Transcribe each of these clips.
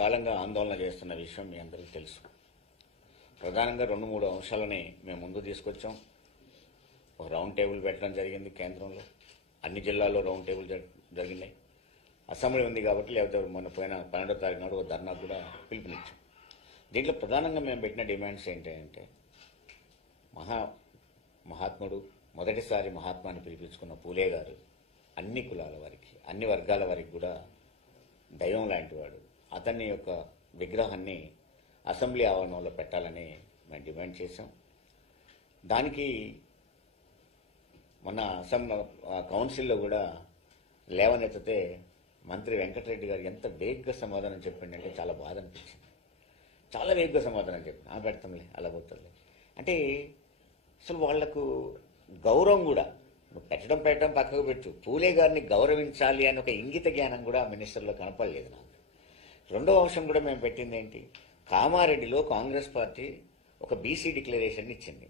కొంతకాలంగా ఆందోళన చేస్తున్న విషయం మీ అందరికీ తెలుసు. ప్రధానంగా 2-3 అంశాలని మేము ముందు తీసుకొచ్చాం. ఒక రౌండ్ టేబుల్ పెట్టడం జరిగింది కేంద్రంలో, అన్ని జిల్లాల్లో రౌండ్ టేబుల్ జరిగినాయి. అసెంబ్లీ ఉంది కాబట్టి, లేకపోతే మొన్న పోయిన 12వ తారీఖు నాడు ఒక ధర్నా కూడా పిలుపునిచ్చాం. దీంట్లో ప్రధానంగా మేము పెట్టిన డిమాండ్స్ ఏంటంటే, మహాత్ముడు మొదటిసారి మహాత్మాని పిలిపించుకున్న పూలే గారు అన్ని కులాల వారికి, అన్ని వర్గాల వారికి కూడా దైవం లాంటి వాడు. అతన్ని యొక్క విగ్రహాన్ని అసెంబ్లీ ఆవరణంలో పెట్టాలని మేము డిమాండ్ చేశాం. దానికి మొన్న కౌన్సిల్లో కూడా లేవనెత్తితే మంత్రి వెంకటరెడ్డి గారు ఎంత వేగ్గా సమాధానం చెప్పిండంటే చాలా బాధ అనిపించింది. చాలా వేగ్గా సమాధానం చెప్పింది. పెడతాంలే, అలా పోతాంలే అంటే అసలు వాళ్లకు గౌరవం కూడా, నువ్వు పెట్టడం పక్కకు పెట్టు, పూలే గారిని గౌరవించాలి అని ఒక ఇంగిత జ్ఞానం కూడా మినిస్టర్లో కనపడలేదు నాకు. రెండవ అంశం కూడా మేము పెట్టింది ఏంటి, కామారెడ్డిలో కాంగ్రెస్ పార్టీ ఒక బీసీ డిక్లరేషన్ ఇచ్చింది.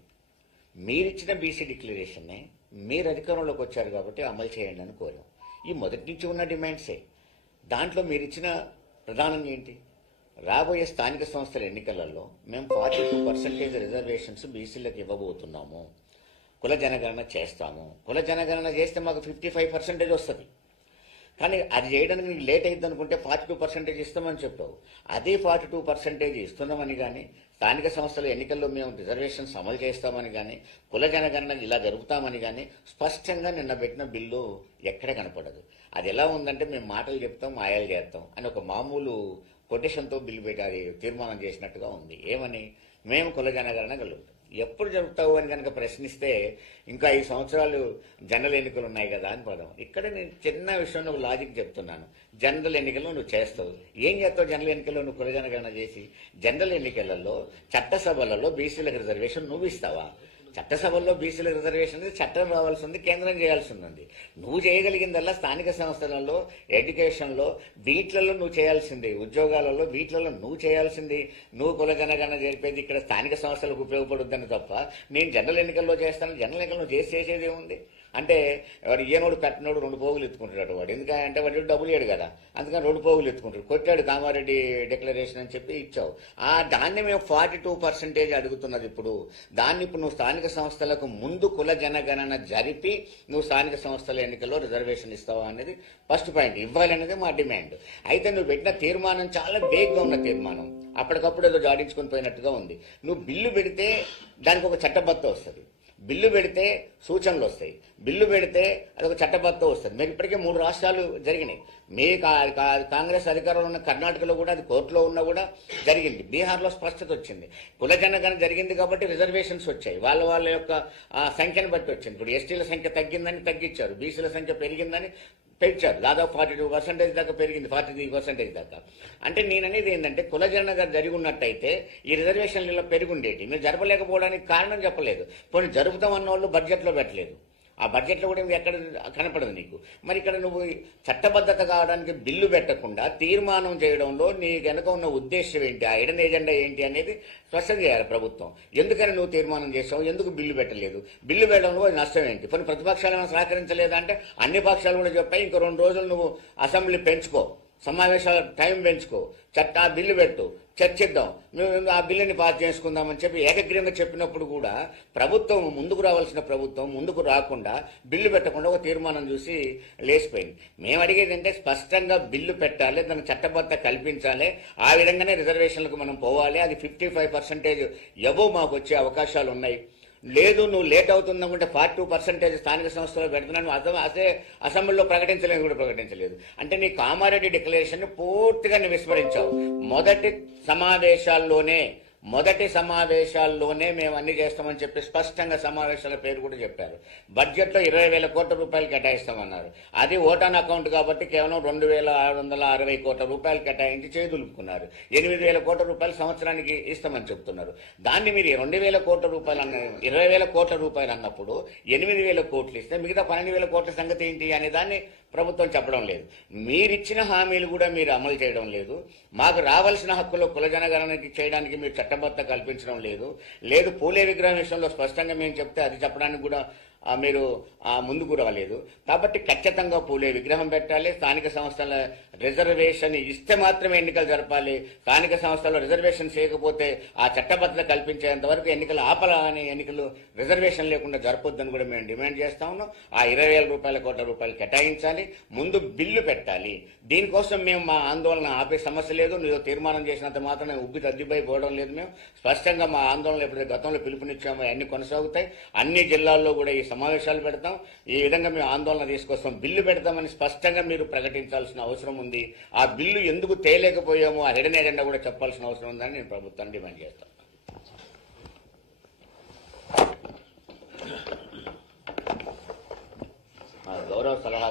మీరిచ్చిన బీసీ డిక్లరేషన్నే మీరు అధికారంలోకి వచ్చారు కాబట్టి అమలు చేయండి అని కోరాం. ఈ మొదటి నుంచి ఉన్న డిమాండ్సే. దాంట్లో మీరిచ్చిన ప్రధానంగా ఏంటి, రాబోయే స్థానిక సంస్థల ఎన్నికలలో మేము 42% రిజర్వేషన్స్ బీసీలకు ఇవ్వబోతున్నాము, కుల జనగణన చేస్తాము. కుల జనగణన చేస్తే మాకు 55% వస్తుంది. కానీ అది చేయడానికి నీకు లేట్ అయింది అనుకుంటే 42% ఇస్తామని చెప్పావు. అదే 42% ఇస్తున్నామని కానీ, స్థానిక సంస్థల ఎన్నికల్లో మేము రిజర్వేషన్స్ అమలు చేస్తామని కానీ, కుల జనగణన ఇలా జరుపుతామని కానీ స్పష్టంగా నిన్న పెట్టిన బిల్లు ఎక్కడ కనపడదు. అది ఎలా ఉందంటే, మేము మాటలు చెప్తాం, మాయాలు చేస్తాం అని ఒక మామూలు కొటేషన్తో బిల్లు పెట్టి అది తీర్మానం చేసినట్టుగా ఉంది. ఏమని, మేము కుల జనగణన కలుగుతాం. ఎప్పుడు జరుపుతావు అని కనుక ప్రశ్నిస్తే, ఇంకా 5 సంవత్సరాలు జనరల్ ఎన్నికలు ఉన్నాయి కదా అని పదం. ఇక్కడ నేను చిన్న విషయంలో లాజిక్ చెప్తున్నాను. జనరల్ ఎన్నికల్లో నువ్వు చేస్తావు, ఏం చేస్తావు? జనరల్ ఎన్నికల్లో నువ్వు కుల జనగణన చేసి జనరల్ ఎన్నికలలో చట్టసభలలో బీసీలకు రిజర్వేషన్ నువ్వు ఇస్తావా? చట్టసభల్లో బీసీల రిజర్వేషన్ చట్టం రావాల్సి ఉంది, కేంద్రం చేయాల్సి ఉంది. నువ్వు చేయగలిగిందల్లా స్థానిక సంస్థలలో, ఎడ్యుకేషన్లో, వీటిలలో నువ్వు చేయాల్సింది, ఉద్యోగాలలో వీటిలలో నువ్వు చేయాల్సింది. నువ్వు కుల జనగణన జరిపేది ఇక్కడ స్థానిక సంస్థలకు ఉపయోగపడుద్దని తప్ప, నేను జనరల్ ఎన్నికల్లో చేస్తాను, జనరల్ ఎన్నికల్లో చేసేది ఏముంది అంటే, వాడు ఏనోడు పెట్టినోడు 2 పోగులు ఎత్తుకుంటాడు. వాడు ఎందుకంటే వాడు డబ్బులు ఇయ్యాడు కదా, అందుకని 2 పోగులు ఎత్తుకుంటాడు. కొట్టాడు కామారెడ్డి డిక్లరేషన్ అని చెప్పి ఇచ్చావు. దాన్ని మేము 42% అడుగుతున్నది. ఇప్పుడు దాన్ని నువ్వు స్థానిక సంస్థలకు ముందు కుల జనగణన జరిపి నువ్వు స్థానిక సంస్థల ఎన్నికల్లో రిజర్వేషన్ ఇస్తావా అనేది ఫస్ట్ పాయింట్. ఇవ్వాలనేది మా డిమాండ్. అయితే నువ్వు పెట్టిన తీర్మానం చాలా వేగ్గా ఉన్న తీర్మానం, అప్పటికప్పుడు ఏదో జాడించుకొని పోయినట్టుగా ఉంది. నువ్వు బిల్లు పెడితే దానికి ఒక చట్టబద్ధత వస్తుంది, బిల్లు పెడితే సూచనలు వస్తాయి, బిల్లు పెడితే అదొక చట్టబద్ధత వస్తుంది. మీరు ఇప్పటికే 3 రాష్ట్రాలు జరిగినాయి. మీ కాంగ్రెస్ అధికారంలో ఉన్న కర్ణాటకలో కూడా అది కోర్టులో ఉన్నా కూడా జరిగింది. బీహార్లో స్పష్టత వచ్చింది. కుల జనగణన జరిగింది కాబట్టి రిజర్వేషన్స్ వచ్చాయి, వాళ్ళ యొక్క సంఖ్యను బట్టి వచ్చింది. ఇప్పుడు ఎస్టీల సంఖ్య తగ్గిందని తగ్గించారు, బీసీల సంఖ్య పెరిగిందని పెంచారు. దాదాపు 42% దాకా పెరిగింది, 43% దాకా. అంటే నేననేది ఏంటంటే, కుల జనగణన జరిగి ఉన్నట్టయితే ఈ రిజర్వేషన్లలో పెరుగుండేటి. మీరు జరపలేకపోవడానికి కారణం చెప్పలేదు. పోనీ జరుపుతాం అన్న వాళ్ళు బడ్జెట్లో పెట్టలేదు. ఆ బడ్జెట్లో కూడా ఎక్కడ కనపడదు నీకు. మరి ఇక్కడ నువ్వు చట్టబద్ధత కావడానికి బిల్లు పెట్టకుండా తీర్మానం చేయడంలో నీ వెనక ఉన్న ఉద్దేశం ఏంటి, ఆ హిడెన్ ఎజెండా ఏంటి అనేది స్పష్టం చేయాలి ప్రభుత్వం. ఎందుకని నువ్వు తీర్మానం చేసావు, ఎందుకు బిల్లు పెట్టలేదు, బిల్లు పెట్టడంలో నష్టం ఏంటి? కొన్ని ప్రతిపక్షాలు ఏమైనా సహకరించలేదా అంటే, అన్ని పక్షాలు కూడా చెప్పాయి, ఇంకో 2 రోజులు నువ్వు అసెంబ్లీ పెంచుకో, సమావేశాల టైం పెంచుకో, ఆ బిల్లు పెట్టు, చర్చిద్దాం, మేము ఆ బిల్లుని పాస్ చేసుకుందామని చెప్పి ఏకగ్రీవంగా చెప్పినప్పుడు కూడా ప్రభుత్వం ముందుకు రావాల్సిన ప్రభుత్వం ముందుకు రాకుండా బిల్లు పెట్టకుండా ఒక తీర్మానం చూసి లేచిపోయింది. మేము అడిగేది అంటే, స్పష్టంగా బిల్లు పెట్టాలి, దానికి చట్టబద్ధత కల్పించాలి, ఆ విధంగానే రిజర్వేషన్లకు మనం పోవాలి. అది 55% ఎబోవ్ మాకు వచ్చే అవకాశాలు ఉన్నాయి. లేదు నువ్వు లేట్ అవుతుందనుకుంటే 42% స్థానిక సంస్థలో పెడుతున్నాను, అదే అసెంబ్లీలో ప్రకటించలేదు కూడా ప్రకటించలేదు. అంటే నీ కామారెడ్డి డిక్లరేషన్ పూర్తిగా నువ్వు విస్మరించావు. మొదటి సమావేశాల్లోనే మేము అన్ని చేస్తామని చెప్పి స్పష్టంగా సమావేశాల పేరు కూడా చెప్పారు. బడ్జెట్లో 20,000 కోట్ల రూపాయలు కేటాయిస్తామన్నారు. అది ఓటాన్ అకౌంట్ కాబట్టి కేవలం 2,660 కోట్ల రూపాయలు కేటాయించి చేదులుపుకున్నారు. 8,000 కోట్ల రూపాయలు సంవత్సరానికి ఇస్తామని చెప్తున్నారు. దాన్ని మీరు 2,000 కోట్ల రూపాయలు 20,000 కోట్ల రూపాయలు అన్నప్పుడు 8,000 కోట్లు ఇస్తే మిగతా 12,000 కోట్ల సంగతి ఏంటి అనే దాన్ని ప్రభుత్వం చెప్పడం లేదు. మీరిచ్చిన హామీలు కూడా మీరు అమలు చేయడం లేదు. మాకు రావాల్సిన హక్కులు కుల జనగణన చేయడానికి మీరు చట్టబద్ధత కల్పించడం లేదు. పూలే విగ్రహం విషయంలో స్పష్టంగా మేము చెప్తే అది చెప్పడానికి కూడా మీరు ముందుకు రాలేదు. కాబట్టి ఖచ్చితంగా పూలే విగ్రహం పెట్టాలి. స్థానిక సంస్థల రిజర్వేషన్ ఇస్తే మాత్రమే ఎన్నికలు జరపాలి. స్థానిక సంస్థల్లో రిజర్వేషన్ చేయకపోతే ఆ చట్టబద్ధత కల్పించేంత వరకు ఎన్నికలు ఆపాలని, ఎన్నికలు రిజర్వేషన్ లేకుండా జరపొద్దని కూడా మేము డిమాండ్ చేస్తా ఉన్నాం. ఆ 20,000 కోట్ల రూపాయలు కేటాయించాలి. ముందు బిల్లు పెట్టాలి. దీనికోసం మేము మా ఆందోళన ఆపే సమస్య లేదు. నువ్వు తీర్మానం చేసినంత మాత్రం ఉబ్బి తద్దిపోవడం లేదు. మేము స్పష్టంగా మా ఆందోళన ఎప్పుడైతే గతంలో పిలుపునిచ్చామో అన్ని కొనసాగుతాయి. అన్ని జిల్లాల్లో కూడా ఈ సమావేశాలు పెడతాం. ఈ విధంగా మేము ఆందోళన తీసుకొస్తాం. బిల్లు పెడతామని స్పష్టంగా మీరు ప్రకటించాల్సిన అవసరం ఉంది. ఆ బిల్లు ఎందుకు తేలేకపోయామో ఆ హిడెన్ ఎజెండా కూడా చెప్పాల్సిన అవసరం ఉందని నేను ప్రభుత్వాన్ని డిమాండ్ చేస్తాను. గౌరవ సలహా